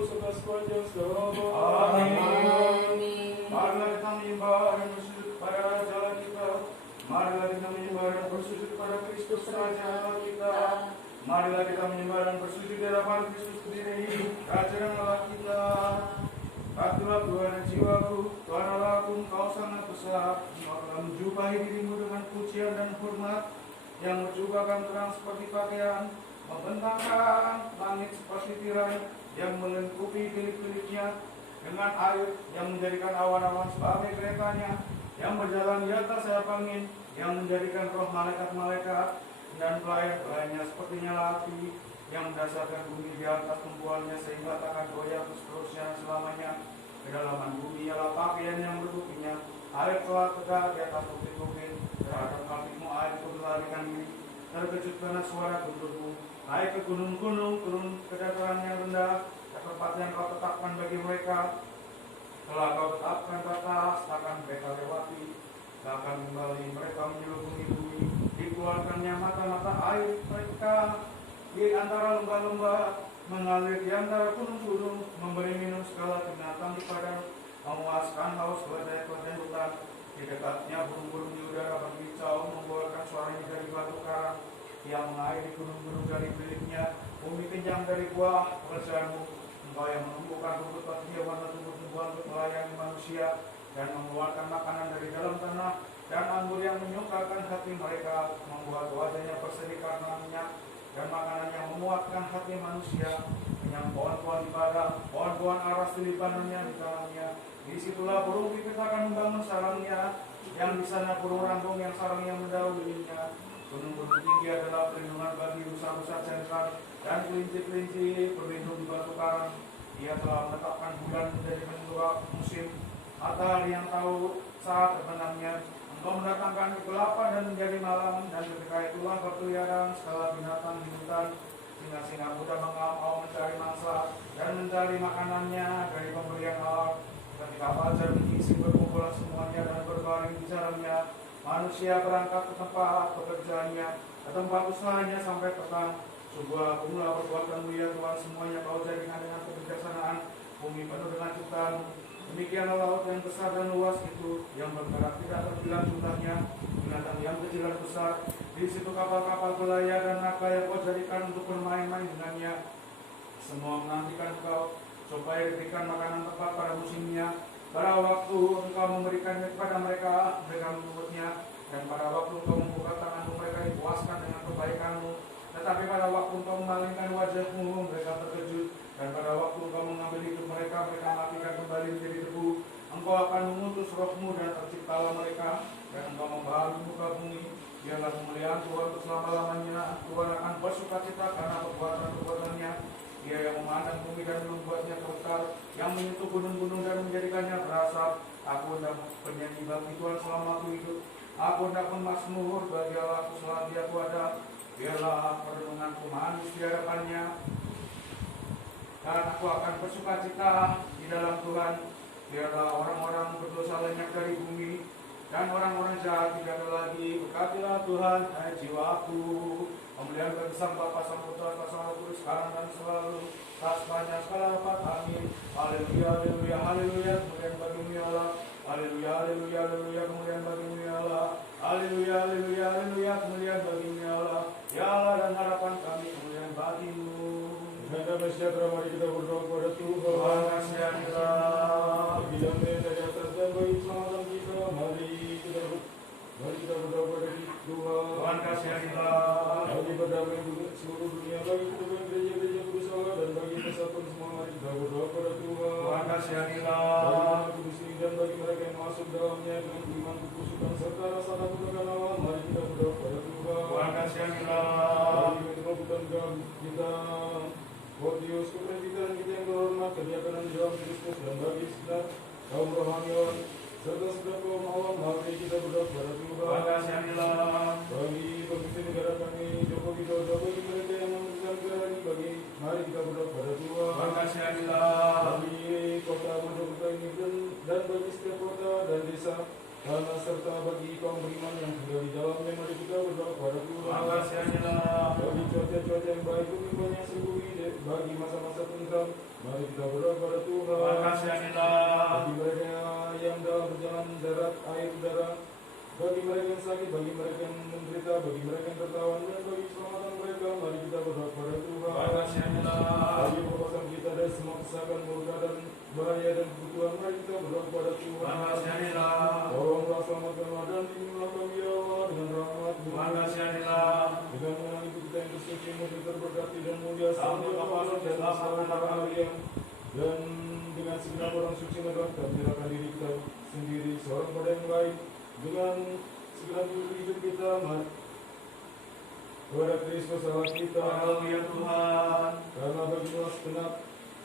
serta sepanjang segala Amin. Marilah kita menyembah dan bersujud pada Raja kita. Marilah kita menyembah dan bersujud pada Kristus Raja kita. Marilah kita menyembah dan bersujud di hadapan Kristus sendiri, Raja dan Allah kita. Katalah Tuhan jiwaku, Tuhan Allahku, Engkau sangat besar. Engkau telah menjubah dirimu dengan pujian dan hormat, yang menjubahkan terang seperti pakaian, membentangkan langit seperti tirai, yang melengkupi bilik-biliknya dengan air, yang menjadikan awan-awan sebagai keretanya, yang berjalan di atas sayap angin, yang menjadikan roh malaikat-malaikat dan pelayan-pelayannya seperti nyala api, yang mendasarkan bumi di atas tumpuannya sehingga takkan goyah seterusnya selamanya. Kedalaman bumi ialah pakaian yang bertupinya, air telah tegak di atas bukit-bukit, terhadap kakimu air itu melarikan diri. Terkejut karena suara gunturmu, naik ke gunung-gunung, turun ke dataran yang rendah, ke tempat yang kau tetapkan bagi mereka. Telah kau tetapkan batas, takkan mereka lewati, takkan kembali mereka menyelubungi bumi. Dikeluarkannya mata-mata air mereka di antara lembah-lembah, mengalir di antara gunung-gunung, memberi minum segala binatang di padang, memuaskan haus keledai-keledai hutan. Di dekatnya burung-burung di udara berkicau, mengeluarkan suaranya dari batu karang, yang mengairi gunung-gunung dari biliknya. Bumi kenyang dari buah pekerjaanmu. Engkau yang menumbuhkan rumput batu hewan dan tumbuh-tumbuhan untuk melayani manusia, dan mengeluarkan makanan dari dalam tanah, dan anggur yang menyukakan hati mereka, membuat wajahnya berseri karena minyak, dan makanan yang memuatkan hati manusia, yang pohon-pohon di padang, pohon-pohon aras di Libanonnya di dalamnya. Disitulah burung pipit akan membangun sarangnya, yang di sana burung rambung yang sarangnya mendahulunya. Gunung-gunung tinggi adalah perlindungan bagi rusa-rusa jantan, dan kelinci-kelinci berlindung di batu karang. Dia telah menetapkan bulan menjadi penentu musim, matahari yang tahu saat terbenamnya. Engkau mendatangkan kegelapan dan menjadi malam, dan ketika itulah berkeliaran segala binatang di hutan. Singa-singa muda mengau mencari mangsa dan mencari makanannya dari pemberian Allah. Ketika fajar menyingsing berkumpul semuanya dan berbaring di jalannya. Manusia berangkat ke tempat pekerjaannya, ke tempat usahanya sampai petang. Sebuah akulah perbuatanmu ya Tuhan, semuanya kau jadikan dengan kebijaksanaan. Bumi penuh dengan ciptaan. Demikianlah laut yang besar dan luas itu, yang bergerak tidak terbilang jumlahnya, binatang yang kecil dan besar. Di situ kapal-kapal belayar dan naga yang kau jadikan untuk bermain-main dengannya. Semua menantikan kau, supaya diberikan makanan tepat pada musimnya. Pada waktu engkau memberikannya kepada mereka, mereka menyebutnya, dan pada waktu engkau membuka tanganmu, mereka dipuaskan dengan kebaikanmu. Tetapi pada waktu engkau memalingkan wajahmu, mereka terkejut. Dan pada waktu engkau mengambil hidup mereka, mereka matikan kembali menjadi debu. Engkau akan mengutus rohmu dan terciptalah mereka, dan engkau membaharui muka bumi. Biarlah kemuliaan Tuhan untuk selama-lamanya. Tuhan akan bersukacita karena perbuatan-perbuatannya. Dia yang memandang bumi dan membuatnya kekal, yang menyentuh gunung-gunung dan menjadikannya berasap. Aku hendak bernyanyi bagi Tuhan selama aku hidup. Aku hendak bermazmur bagi Allahku selagi aku ada. Biarlah perenunganku manis di hadapannya, dan aku akan bersukacita di dalam Tuhan. Biarlah orang-orang berdosa lenyap dari bumi, dan orang-orang jahat tidak ada lagi. Berkatilah Tuhan, hai jiwaku. Kemuliaan bagi Sang Bapa, Sang Putra, Sang Roh Kudus, sekarang dan selalu, tak sepanjang segala abad. Amin. Haleluya, haleluya, haleluya. Kemuliaan bagimu ya Allah. Haleluya, haleluya, haleluya. Kemuliaan bagimu ya Allah. Haleluya, haleluya, haleluya. Kemuliaan bagimu ya Allah. Ya Allah dan harapan kami, kemuliaan bagimu. Dengan sejahtera mari kita berdoa kepada Tuhan. Tuhan kasianilah. Bagi damai dari atas dan bagi keselamatan kita, mari kita berdoa kepada Tuhan. Tuhan kasianilah. Bagi berdamai seluruh dunia, bagi kita gereja-gereja kudus Allah, dan bagi persatuan semua, mari kita berdoa kepada Tuhan. Tuhan kasianilah. Bagi kudus ini dan bagi mereka yang masuk dalamnya dengan iman, kekusukan serta rasa takut akan Allah, mari kita berdoa kepada Tuhan. Tuhan kasianilah. Bagi kebutuhan kita, Wadius kepresidenan kita yang terhormat, kebijakan di dalam Kristus, dan bagi segenap kaum rohaniwan serta segenap kaum awam, mari kita berdoa kepada Tuhan. Tuhan kasianilah. Bagi pemimpin negara kami Joko Widodo, bagi mereka yang memerintah negara ini, mari kita berdoa kepada Tuhan. Tuhan kasianilah. Bagi kota Mojokerto ini dan bagi setiap kota dan desa, tanah serta bagi kaum beriman yang tinggal di dalamnya, mari kita berdoa kepada Tuhan. Tuhan kasianilah. Bagi cuaca yang baik, bumi yang sungguh dari bagi masa-masa tenggang. Mari kita berdoa kepada Tuhan. Makasihanilah. Bagi mereka yang dalam perjalanan darat, air, udara, bagi mereka yang sakit, bagi mereka yang menderita, bagi mereka yang tertawan, dan bagi keselamatan mereka, mari kita berdoa kepada Tuhan. Makasihanilah. Bagi melepaskan kita dari semua kesakan, murka dan bahaya dan kebutuhan, mari kita berdoa kepada Tuhan. Makasihanilah. Tolonglah selamatkanlah dan lindungilah kami ya Allah dengan rahmat-Mu. Makasihanilah. Dengan mengenal ibu kita yang tersuci, mungkin terberkati dan mulia Selamat selalu berpaling dan selamat selalu berpaling. kalian. Dan dengan segenap orang suci menerangkan menyerahkan diri kita sendiri seorang pada yang lain dengan segenap hidup kita mari kepada Kristus Allah kita. Haleluya Tuhan. Karena baginya segenap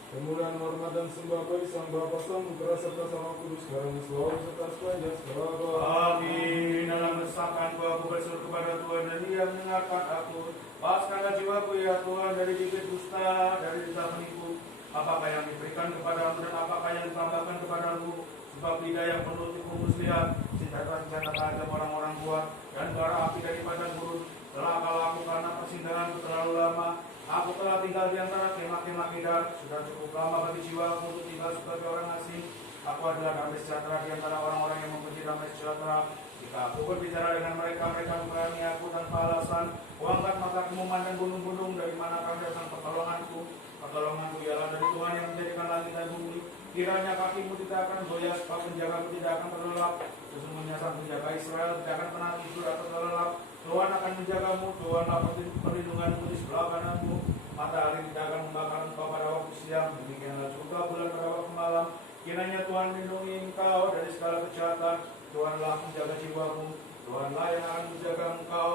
kemuliaan, hormat dan sembah bagi Sang Bapa, Sang Putra serta Sang Roh Kudus sekarang dan selalu serta sepanjang segala abad. Amin. Dalam desakanku aku berseru kepada Tuhan dan Dia mendengarkan aku. Lepaskanlah jiwaku ya Tuhan dari bibit dusta, dari lidah penipu. Apakah yang diberikan kepadamu dan apakah yang ditambahkan kepadamu? Sebab lidah yang penuh tipu muslihat, senjata tajam orang-orang kuat, dan bara api daripada gurun. Telah kau aku karena persidanganku terlalu lama. Aku telah tinggal di antara kemah-kemah kedar. Sudah cukup lama bagi jiwaku untuk tinggal sebagai orang asing. Aku adalah damai sejahtera di antara orang-orang yang membenci damai sejahtera. Jika aku berbicara dengan mereka, mereka memberani aku tanpa alasan. Kuangkat mataku memandang gunung-gunung, dari manakah datang pertolonganku? Pertolonganku ialah dari Tuhan yang menjadikan langit dan bumi. Kiranya kakimu tidak akan goyah, sebab penjagamu tidak akan terlelap. Sesungguhnya sang penjaga Israel tidak akan pernah tidur atau terlelap. Tuhan akan menjagamu, Tuhanlah perlindunganmu di sebelah kananmu. Matahari tidak akan membakar engkau pada waktu siang, demikianlah juga bulan pada waktu malam. Kiranya Tuhan melindungi engkau dari segala kejahatan. Tuhanlah menjaga jiwamu, Tuhanlah yang akan menjaga engkau.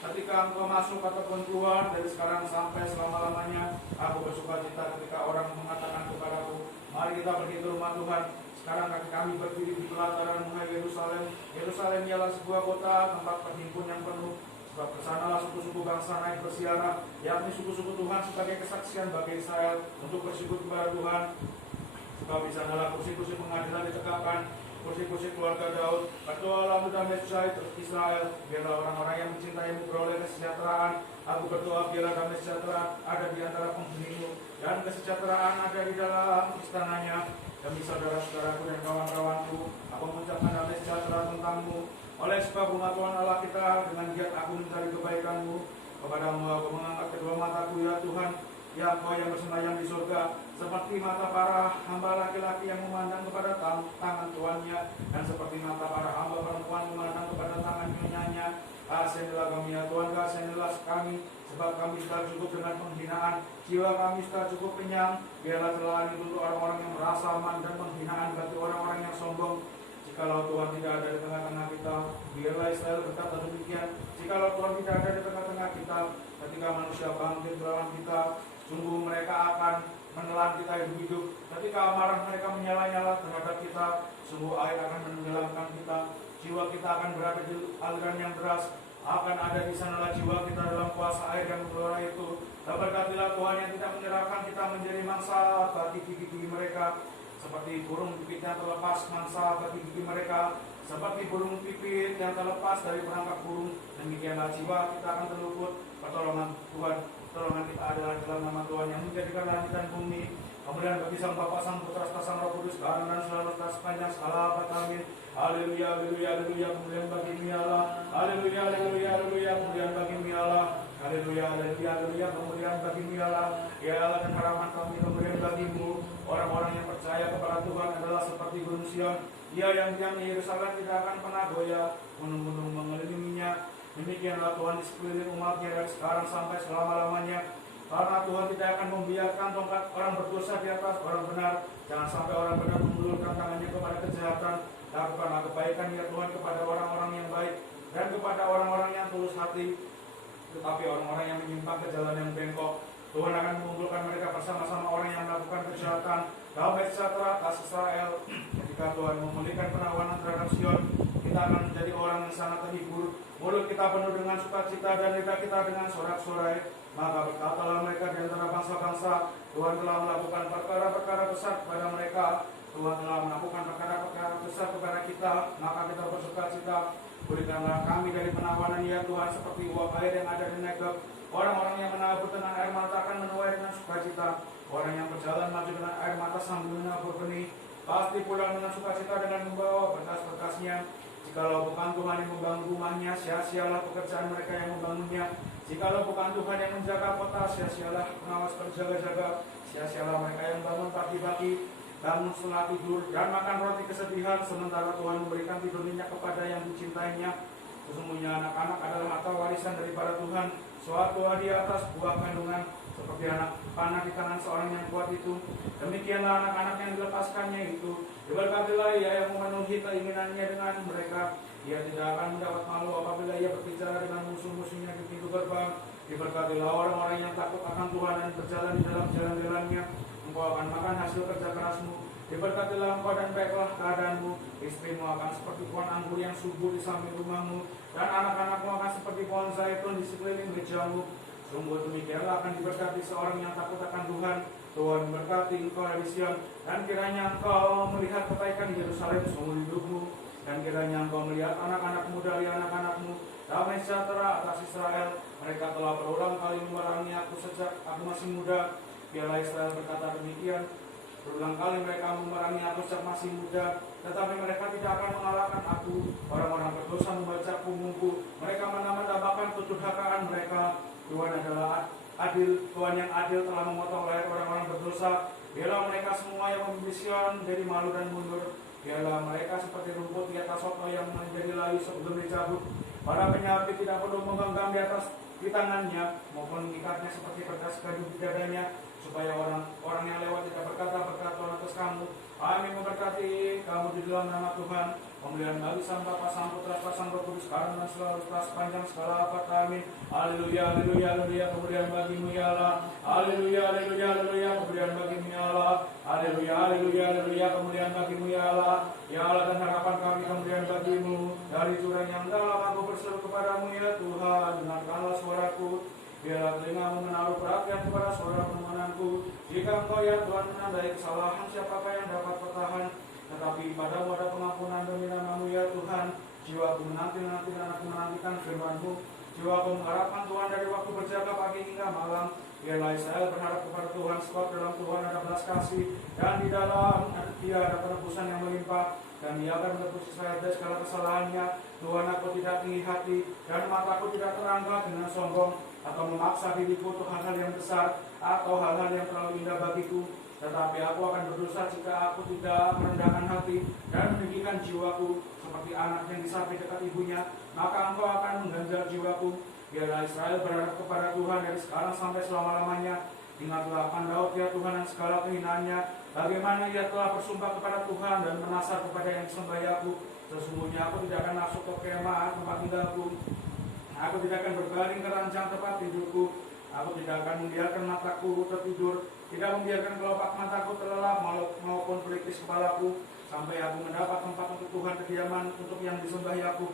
Ketika engkau masuk ataupun keluar, dari sekarang sampai selama-lamanya, aku bersuka cita ketika orang mengatakan kepadaku, mari kita pergi ke rumah Tuhan. Sekarang kaki kami berdiri di pelataran Hai Yerusalem. Yerusalem ialah sebuah kota, tempat perhimpun yang penuh. Sebab kesanalah suku-suku bangsa naik bersiara, yakni suku-suku Tuhan sebagai kesaksian bagi Israel untuk bersyukur kepada Tuhan. Sebab di sanalah kursi-kursi pengadilan ditegakkan, kursi-kursi keluarga Daud. Berdoalah untuk damai sejahtera Israel, biarlah orang-orang yang mencintaimu beroleh kesejahteraan. Aku berdoa biarlah damai sejahtera ada di antara penghunimu, dan kesejahteraan ada di dalam istananya. Demi saudara-saudaraku dan kawan-kawanku, aku mengucapkan damai sejahtera tentangmu. Oleh sebab rumah Tuhan Allah kita dengan giat aku mencari kebaikanmu. Kepadamu aku mengangkat kedua mataku ya Tuhan, ya Engkau yang bersemayam di surga. Seperti mata para hamba laki-laki yang memandang kepada tangan tuannya, dan seperti mata para hamba perempuan memandang kepada tangan nyonyanya. Kasihanilah kami ya Tuhan, kasihanilah kami, sebab kami sudah cukup dengan penghinaan. Jiwa kami sudah cukup kenyang. Biarlah celaan itu untuk orang-orang yang merasa aman, dan penghinaan bagi orang-orang yang sombong. Jikalau Tuhan tidak ada di tengah-tengah kita, biarlah Israel berkata demikian. Jikalau Tuhan tidak ada di tengah-tengah kita, ketika manusia bangkit melawan kita, sungguh mereka akan menelan kita hidup-hidup. Ketika amarah mereka menyala-nyala terhadap kita, sungguh air akan menenggelamkan kita. Jiwa kita akan berada di aliran yang deras. Akan ada di sanalah jiwa kita dalam kuasa air yang bergelora itu. Berkatilah Tuhan yang tidak menyerahkan kita menjadi mangsa bagi gigi-gigi mereka. Seperti burung pipit yang terlepas mangsa bagi gigi mereka. Seperti burung pipit yang terlepas dari perangkap burung. Demikianlah jiwa kita akan terluput. Pertolongan Tuhan, pertolongan kita adalah dalam nama Tuhan yang menjadikan langit dan bumi. Kemudian bagi Sang Bapa, Sang Putra, serta Sang Roh Kudus, sekarang dan selalu sepanjang segala abad. Amin. Haleluya, haleluya, haleluya. Kemuliaan bagi-Mu ya Allah. Haleluya, haleluya, haleluya. Kemuliaan bagi-Mu ya Allah. Haleluya, haleluya, haleluya. Kemuliaan bagi-Mu ya Allah. Ya Allah dan harapan kami, kemuliaan bagi-Mu. Orang-orang yang percaya kepada Tuhan adalah seperti gunung Sion. Dia yang diam di Yerusalem tidak akan pernah goyah. Gunung-gunung mengelilinginya. Demikianlah Tuhan di sekeliling umat-Nya dari sekarang sampai selama-lamanya. Karena Tuhan tidak akan membiarkan tongkat orang berdosa di atas orang benar. Jangan sampai orang benar mengulurkan tangannya kepada kejahatan. Lakukanlah kebaikan ya Tuhan kepada orang-orang yang baik dan kepada orang-orang yang tulus hati. Tetapi orang-orang yang menyimpang ke jalan yang bengkok, Tuhan akan mengumpulkan mereka bersama-sama orang yang melakukan kejahatan. Damai sejahtera atas Israel. Ketika Tuhan memulihkan penawanan terhadap Sion, kita akan menjadi orang yang sangat terhibur. Mulut kita penuh dengan sukacita dan lidah kita dengan sorak-sorai. Maka berkatalah mereka di antara bangsa-bangsa, Tuhan telah melakukan perkara-perkara besar kepada mereka. Tuhan telah melakukan perkara-perkara besar kepada kita, maka kita bersukacita. Berikanlah kami dari penawanan ya Tuhan, seperti uap air yang ada di Negeb. Orang-orang yang menabur dengan air mata akan menuai dengan sukacita. sukacita. Orang yang berjalan maju dengan air mata sambil menabur benih, pasti pulang dengan sukacita dengan membawa berkas-berkasnya. Jikalau bukan Tuhan yang membangun rumahnya, sia-sialah pekerjaan mereka yang membangunnya. Jikalau bukan Tuhan yang menjaga kota, sia-sialah pengawas berjaga-jaga. Sia-sialah mereka yang bangun pagi-pagi, bangun setelah tidur, dan makan roti kesedihan, sementara Tuhan memberikan tidur nyenyak kepada yang dicintainya. Sesungguhnya anak-anak adalah harta warisan daripada Tuhan, suatu hadiah atas buah kandungan, seperti anak panah di tangan seorang yang kuat itu. Demikianlah anak-anak yang dilepaskannya itu. Diberkatilah ia yang memenuhi keinginannya dengan mereka. Ia tidak akan mendapat malu apabila ia berbicara dengan musuh-musuhnya di pintu gerbang. Diberkatilah orang-orang yang takut akan Tuhan dan berjalan di dalam jalan-jalannya. Engkau akan makan hasil kerja kerasmu. Diberkatilah engkau dan baiklah keadaanmu. Istrimu akan seperti pohon anggur yang subur di samping rumahmu, dan anak-anakmu akan seperti pohon zaitun di sekeliling mejamu. Sungguh demikianlah akan diberkati seorang yang takut akan Tuhan. Tuhan memberkati engkau dari Sion, dan kiranya engkau melihat kebaikan di Yerusalem seumur hidupmu, dan kiranya engkau melihat anak-anakmu dari anak-anakmu. Damai sejahtera atas Israel. Mereka telah berulang kali memerangi aku sejak aku masih muda. Biarlah Israel berkata demikian. Berulang kali mereka memerangi aku sejak masih muda, tetapi mereka tidak akan mengalahkan aku. Orang-orang berdosa membaca punggungku. Mereka menambah-tambahkan kedurhakaan mereka. Tuhan adalah adil, Tuhan yang adil telah memotong leher orang-orang berdosa. Biarlah mereka semua yang memilih Sion jadi malu dan mundur. Biarlah mereka seperti rumput di atas soto yang menjadi layu sebelum dicabut. Para penyapit tidak perlu menggenggam di tangannya, maupun mengikatnya seperti berkas kayu di dadanya, supaya orang-orang yang lewat tidak berkata Tuhan atas kamu. Amin. Memberkati kamu di dalam nama Tuhan. Pembelian bagi sang Bapa, sang Putra, sang Roh Kudus, sekarang dan selalu sepanjang segala abad. Amin. Haleluya, haleluya, haleluya. Kemudian bagimu ya Allah. Haleluya, haleluya, haleluya. Kemudian bagimu ya Allah. Haleluya, haleluya, haleluya. Kemudian bagimu ya Allah. Ya Allah dan harapan kami kemudian bagimu. Dari jurang yang dalam aku berseru kepadamu ya Tuhan. Dengarkanlah suaraku. Biarlah telingamu menaruh perhatian kepada suara permohonanku. Jika engkau ya Tuhan menandai kesalahan, siapakah yang dapat bertahan? Tetapi padamu ada pengampunan demi namamu ya Tuhan. Jiwaku menanti dan aku menantikan firman-Mu. Jiwaku mengharapkan Tuhan dari waktu berjaga pagi hingga malam. Biarlah Israel berharap kepada Tuhan, sebab dalam Tuhan ada belas kasih, dan di dalam Dia ada penebusan yang melimpah. Dan Dia akan menebus Israel dari segala kesalahannya. Tuhan, aku tidak tinggi hati, dan mataku tidak terangkat dengan sombong, atau memaksa diriku untuk hal-hal yang besar, atau hal-hal yang terlalu indah bagiku. Tetapi aku akan berdosa jika aku tidak merendahkan hati dan meninggikan jiwaku seperti anak yang disapi dekat ibunya. Maka engkau akan mengganjal jiwaku. Biarlah Israel berharap kepada Tuhan dari sekarang sampai selama-lamanya. Ingatlah akan Daud ya Tuhan dan segala kehinaannya. Bagaimana ia telah bersumpah kepada Tuhan dan menasar kepada yang disembahiku. Sesungguhnya aku tidak akan masuk ke kemah tempat tinggalku. Aku tidak akan berbaring ke ranjang tempat tidurku. Aku tidak akan membiarkan mataku tertidur, tidak membiarkan kelopak mataku terlelap maupun pelipis kepalaku, sampai aku mendapat tempat untuk Tuhan kediaman untuk yang disembahi aku.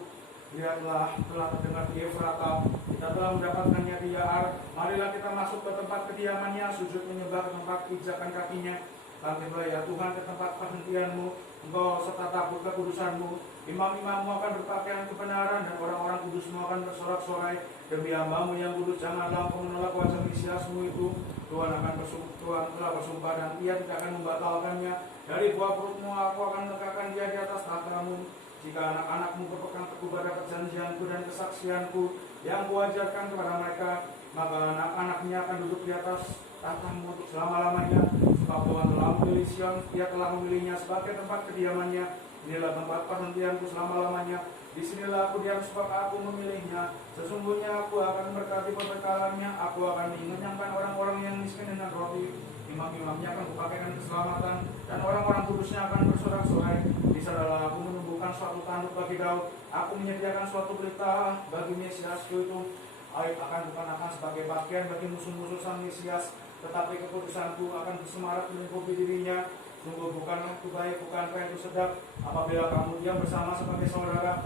Lihatlah, telah terdengar di Efrata, kita telah mendapatkannya di Yaar. Marilah kita masuk ke tempat kediamannya, sujud menyembah ke tempat pijakan kakinya. Bangkitlah ya Tuhan ke tempat perhentianmu, engkau serta tabut kekudusanmu. Imam-imammu akan berpakaian kebenaran, dan orang-orang kudusmu akan bersorak-sorai. Demi hambamu yang kudus, janganlah engkau menolak wajah Mesiasmu itu. Tuhan telah bersumpah, dan Ia tidak akan membatalkannya. Dari buah perutmu aku akan meletakkan Dia di atas tahtamu. Jika anak-anakmu berpegang teguh pada perjanjianku dan kesaksianku yang kuajarkan kepada mereka, maka anak-anaknya akan duduk di atas tahtamu untuk selama-lamanya. Sebab Tuhan telah memilih Sion, Dia telah memilihnya sebagai tempat kediamannya. Inilah tempat perhentianku selama-lamanya. Disinilah aku diam sebab aku memilihnya. Sesungguhnya aku akan memberkati perbekalannya. Aku akan mengenyangkan orang-orang yang miskin dengan roti. Imam-imamnya akan kupakaikan keselamatan, dan orang-orang kudusnya akan bersorak-sorai. Di sanalah aku menumbuhkan suatu tanduk bagi Daud. Aku menyediakan suatu berita bagi Mesiasku itu. Aib akan dikenakan sebagai pakaian bagi musuh-musuh sang Mesias, tetapi kekudusanku akan bersemarak melingkupi dirinya. Sungguh bukanlah itu baik, bukankah itu sedap, apabila kamu diam bersama sebagai saudara,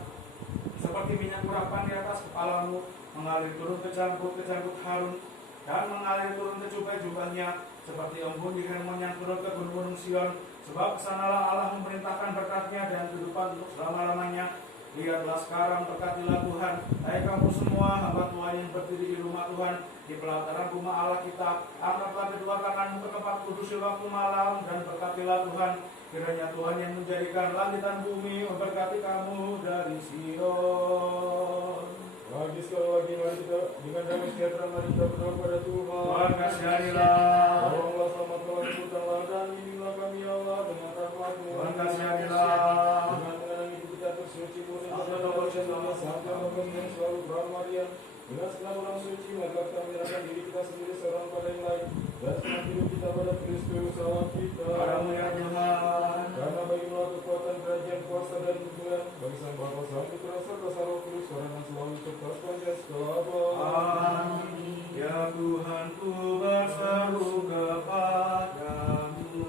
seperti minyak urapan di atas kepalamu, mengalir turun ke janggut Harun, dan mengalir turun ke jubah-jubahnya, seperti embun di Hermon yang turun ke gunung-gunung Sion. Sebab kesanalah Allah memerintahkan berkat-Nya dan kehidupan untuk selama-lamanya. Lihatlah sekarang, berkatilah Tuhan. Hai kamu semua hamba Tuhan yang berdiri di rumah Tuhan, di pelataran rumah Allah kita, angkatlah kedua tanganmu ke tempat kudus di waktu malam, dan berkatilah Tuhan. Kiranya Tuhan yang menjadikan langit dan bumi memberkati kamu dari Sion. Lagi sekali lagi mari kita dengan damai sejahtera mari kita berdoa kepada Tuhan. Tuhan kasihanilah. Tolonglah selamatkanlah kebutanglah dan lindungilah kami ya Allah dengan rahmat-Mu. Tuhan kasihanilah. Dengan mengenang hidup kita tersuci murni dan berdoa sampai dengan selalu beramalia. Dengan segenap orang suci maka kita menyerahkan diri kita sendiri seorang pada yang lain dan segenap hidup kita pada Kristus Allah kita. Padamu ya Tuhan. Karena bagimu kekuatan kerajaan kuasa dan kemuliaan bagi Sang Bapa Sang Putra serta Sang Roh Kudus sekarang dan selalu serta sepanjang segala abad. Amin. Ya Tuhan, ku berseru kepadamu,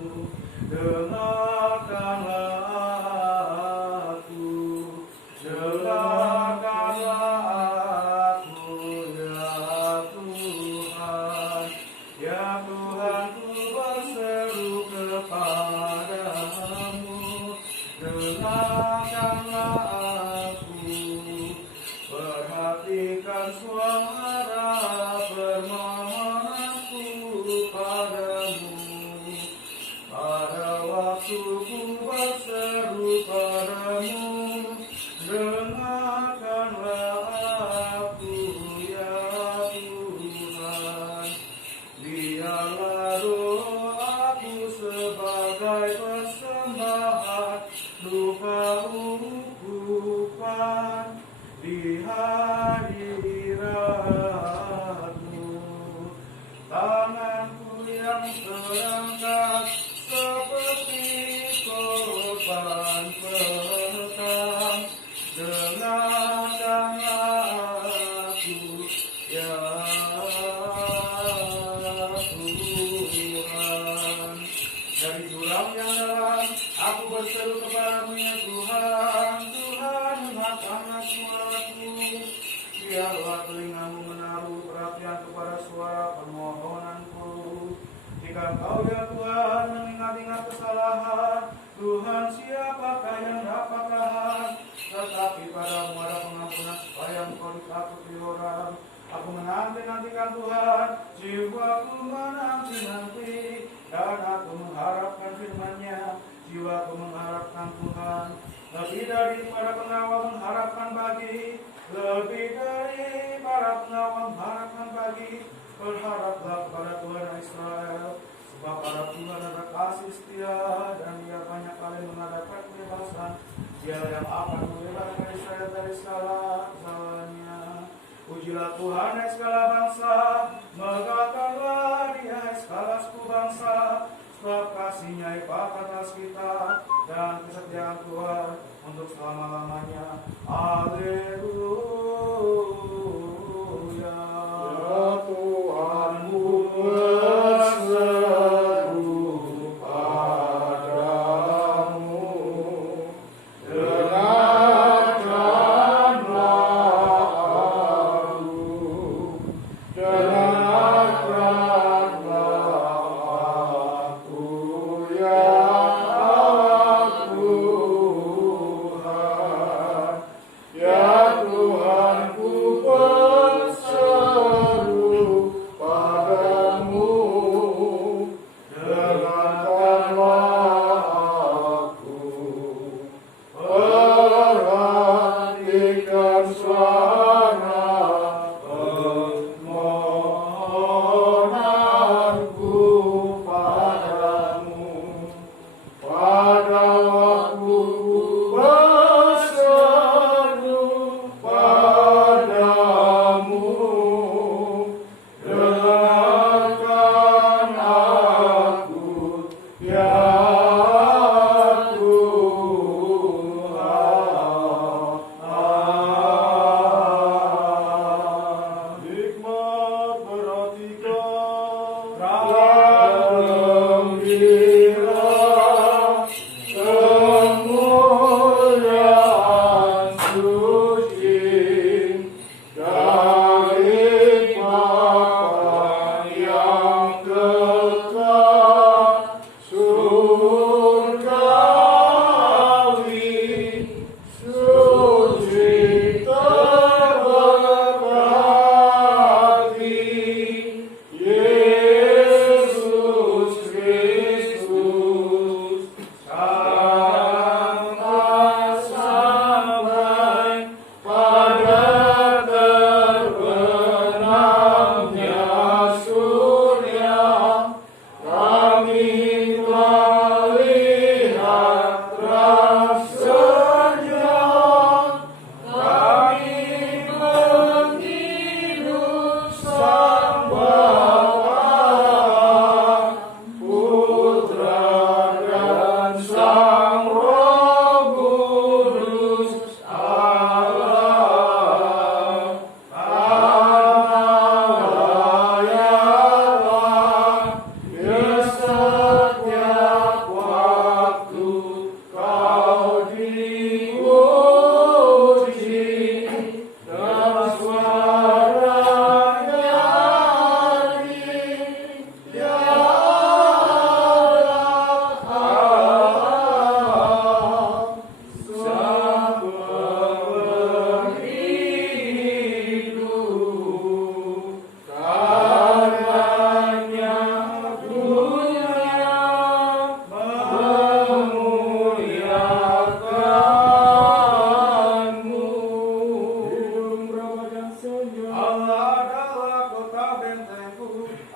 dengarkanlah aku, dengarkanlah aku, ya Tuhan. Ya Tuhan, ku berseru kepadamu, dengarkanlah aku, perhatikan suara permohonanku padamu. Pada waktu ku berseru padamu, dengarkanlah aku ya Tuhan. Biarlah doaku sebagai persembahan lupa ukupan di hadirat-Mu. Tanganku yang terangkat seperti korban petang, dengarkanlah aku ya Tuhan. Dari jurang yang dalam aku berseru kepadamu ya Tuhan. Tuhan, dengarkanlah suaraku. Biarlah telingamu menaruh perhatian kepada suara permohonanku. Jika Engkau ya Tuhan mengingat-ingat kesalahan, Tuhan siapakah yang dapat tahan? Tetapi padamu ada pengampunan supaya Engkau ditakuti orang. Aku menanti-nantikan Tuhan, jiwaku menanti-nanti, dan aku mengharapkan firman-Nya. Jiwaku mengharapkan Tuhan, lebih daripada pengawal mengharapkan pagi, lebih daripada pengawal mengharapkan pagi. Berharaplah kepada Tuhan Israel, sebab pada Tuhan ada kasih setia, dan Dia banyak kali mengadakan kebebasan. Dia yang akan membebaskan Israel dari segala salahnya. Pujilah Tuhan hai segala bangsa, megahkanlah Dia hai segala suku bangsa, sebab kasih-Nya hebat atas kita, dan kesetiaan Tuhan untuk selama-lamanya. Haleluya. Ya Tuhanku berseru padamu, dengarkanlah aku, dengarkanlah aku ya Tuhan, ya Tuhan.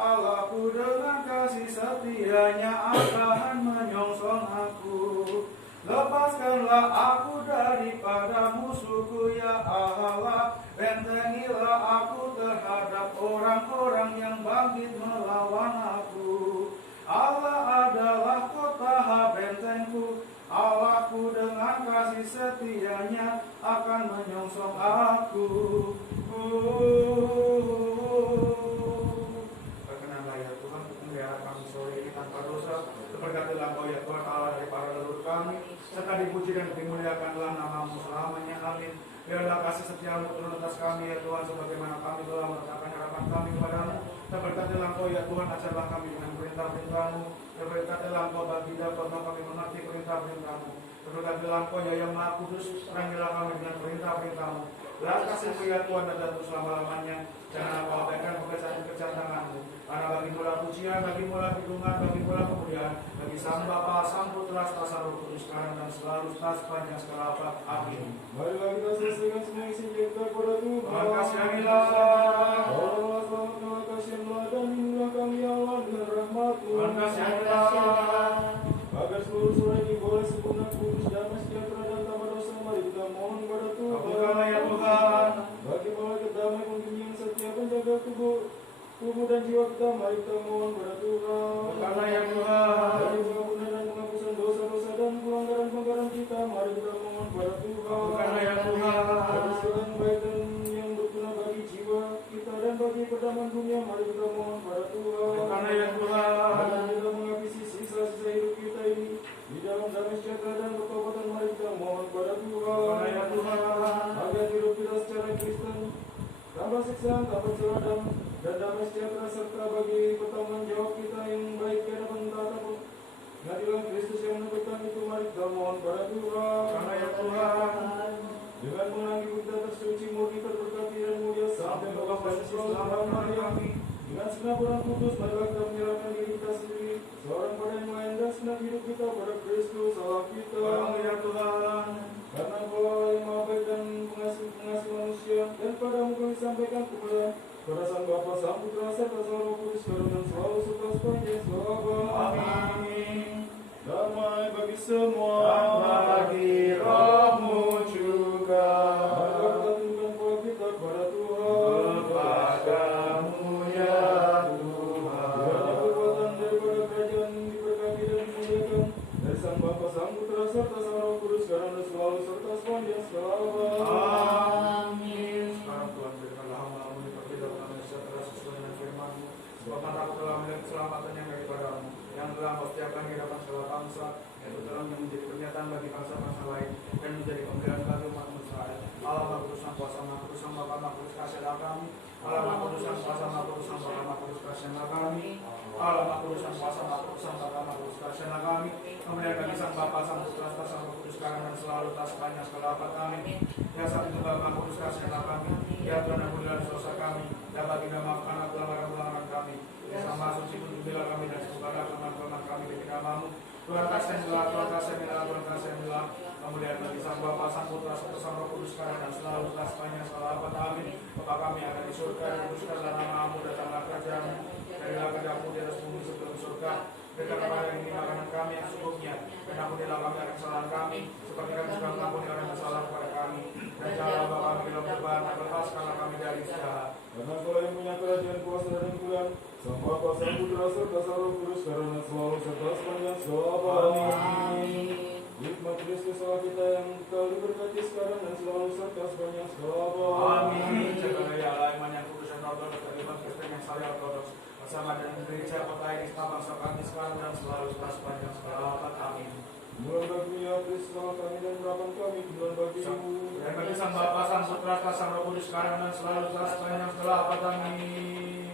Allahku dengan kasih setianya akan menyongsong aku. Lepaskanlah aku daripada musuhku ya Allah. Bentengilah aku terhadap orang-orang yang bangkit melawan aku. Allah adalah kota bentengku. Allahku dengan kasih setianya akan menyongsong aku. Berkenanlah ya Tuhan untuk memelihara kami sore ini tanpa dosa. Berkatilah Engkau ya Tuhan Allah dari para leluhur kami, serta dipuji dan dimuliakanlah namamu selamanya. Amin. Biarlah kasih setiamu turun atas kami ya Tuhan, sebagaimana kami telah meletakkan harapan kami kepadamu. Dan berkatilah Engkau ya Tuhan, ajarlah kami dengan perintah-perintahmu. Dan berkatilah Engkau bagi dapat kami mengerti perintah-perintahmu. Berkatilah Engkau ya yang Maha Kudus, terangilah kami dengan perintah-perintahmu. Belas kasih-Mu ya Tuhan dan jatuh selama-lamanya. Jangan Engkau abaikan pekerjaan-pekerjaan tanganmu. Karena bagimu lah pujian, bagimu lah hitungan, bagimu lah kemuliaan. Bagi Sang Bapa, Sang Putra, Sang Roh Kudus, sekarang dan selalu, sepanjang segala abad. Amin. Marilah kita selesaikan semua isi kita kepada Tuhan. Tuhan kasianilah. Allah selamat kasihanlah dan lindungilah kami ya Allah dengan rahmat-Mu. Tuhan kasianilah. Agar seluruh sore ini boleh sempurna, kudus, damai, sejahtera dan tanpa dosa, mari kita mohon kepada Tuhan. Kabulkanlah ya Tuhan. Bagi malaikat damai pembimbing setia penjaga tubuh dan jiwa kita, mari kita mohon kepada Tuhan. Kabulkanlah ya Tuhan. Bagi pengampunan dan penghapusan dosa-dosa dan pelanggaran-pelanggaran kita, mari kita mohon kepada Tuhan. Kabulkanlah ya Tuhan. Bagi segala yang baik dan yang berguna bagi jiwa kita dan bagi perdamaian dunia, mari kita mohon kepada Tuhan. Kabulkanlah ya Tuhan. Agar kita menghabisi sisa-sisa hidup kita ini di dalam damai sejahtera dan bertobatan, mari kita mohon kepada Tuhan. Kabulkanlah ya Tuhan. Agar hidup kita secara Kristen tanpa siksaan, tanpa celah dan damai sejahtera, serta bagi pertanggung jawab kita yang baik di hadapan tata pengadilan Kristus yang menentukan itu, mari kita mohon kepada Tuhan. Kabulkanlah ya Tuhan. Dengan mengenang ibu kita tersuci, murni, terberkati dan mulia sampai Bapak Yesus Yesus selamatkan kami. dengan segenap orang kudus, marilah kita menyerahkan diri kita sendiri seorang pada yang lain dan segenap hidup kita pada Kristus Allah kita. Kabulkanlah ya Tuhan. Karena Engkau yang maha baik dan pengasih manusia, dan padamu kami sampaikan kepada Sang Bapa, Sang Putra, serta Sang Roh Kudus, sekarang dan selalu serta sepanjang segala abad. Amin. Damai bagi semua. Dan bagi rohmu juga. Marilah kita tundukkan kepala kita kepada Tuhan. Kepadamu ya Tuhan. Kiranya kekuatan daripada kerajaan diberkati dan dimuliakan dari Sang Bapa, Sang Putra, serta Sang Roh Kudus, sekarang dan selalu serta sepanjang segala abad. Amin. Sekarang Tuhan berikanlah hamba-Mu dipercaya dalam sejahtera sesuai dengan firman-Mu. Sebab Aku telah melihat keselamatan yang daripadamu, yang telah Kau sediakan di hadapan segala bangsa, yaitu dalam yang menjadi pernyataan bagi bangsa-bangsa lain dan menjadi pemberian bagi umat-Mu Israel. Allah Maha Kudus, Sang Kuasa, Maha Kudus, Sang Bapa, Maha Kudus, kasihanlah kami. Allah Maha Kudus, Sang Kuasa, Maha Kudus, Sang Bapa, Maha Kudus, kasihanlah kami. Allah Maha Kudus, Sang Kuasa, Maha Kudus, Sang Bapa, Maha Kudus, kasihanlah kami. Kemuliaan bagi Sang Bapa, Sang Putra, Sang Roh Kudus, sekarang dan selalu, tak sepanjang segala abad. Amin. Ya Sang Tunggal Maha Kudus, kasihanlah kami. Ya Tuhan, ampunilah dosa kami, dan baginda maafkanlah pelanggaran-pelanggaran kami. Ya Sang Maha Suci, tunjukilah kami dan sembuhkanlah kelemahan-kelemahan kami demi namamu. Tuhan kasihanlah, Tuhan kasihanlah, Tuhan kasihanlah. Kemuliaan bagi Sang Bapa, Sang Putra, serta Sang Roh Kudus, sekarang dan selalu, tak sepanjang segala abad. Amin. Bapa kami yang ada di surga, dikuduskanlah namamu, datanglah kerajaanmu. Jadilah kehendakmu di atas bumi seperti di surga. Berikanlah pada hari ini makanan kami yang secukupnya, dan ampunilah kami akan kesalahan kami, seperti kami juga mengampuni orang yang bersalah kepada kami. Dan janganlah bawa kami dalam cobaan, dan lepaskanlah kami dari jahat. Karena Engkau yang punya kerajaan, kuasa dan kemuliaan, Sang Bapa, Sang Putra, serta Sang Roh Kudus, sekarang dan selalu serta sepanjang segala abad. Amin. Hikmat Kristus Allah kita yang kekal diberkati sekarang dan selalu serta sepanjang segala abad. Amin. Jagalah ya Allah iman yang kudus dan ortodoks, terlibat Kristen yang saleh ortodoks, bersama dengan gereja kota ini, bangsa kami sekarang dan selalu serta sepanjang segala abad. Amin. Bulan bagi ya Kristus Allah kami dan harapan kami, bulan bagimu. Dan bagi Sang Bapa, Sang Putra, Sang Roh Kudus, sekarang dan selalu serta sepanjang segala abad. Amin.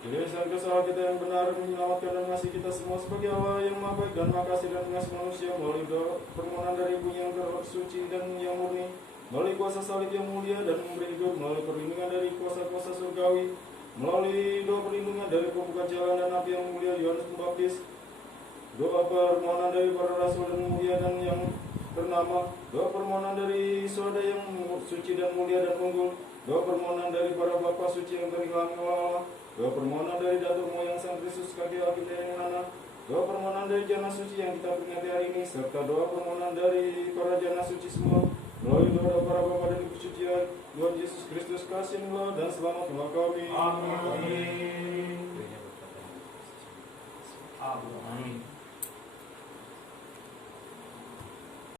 Gereja kesalahan kita yang benar menyelamatkan dan mengasihi kita semua sebagai Allah yang maha baik dan maha kasih dan mengasihi manusia melalui doa permohonan dari ibunya yang tersuci dan yang murni, melalui kuasa salib yang mulia dan memberi hidup, melalui perlindungan dari kuasa-kuasa surgawi, melalui doa perlindungan dari pembuka jalan dan nabi yang mulia Yohanes Pembaptis, doa permohonan dari para rasul dan mulia dan yang ternama. Doa permohonan dari saudara yang suci dan mulia dan unggul. Doa permohonan dari para bapa suci yang terilhami Allah. Doa permohonan dari datuk moyang Sang Kristus kaki Hakim dan Hana. Doa permohonan dari jana suci yang kita peringati hari ini, serta doa permohonan dari para jana suci semua. Melalui doa para bapa dan ibu sucian Tuhan Yesus Kristus, kasih-Nya dan selamatlah kami. Amin. Amin.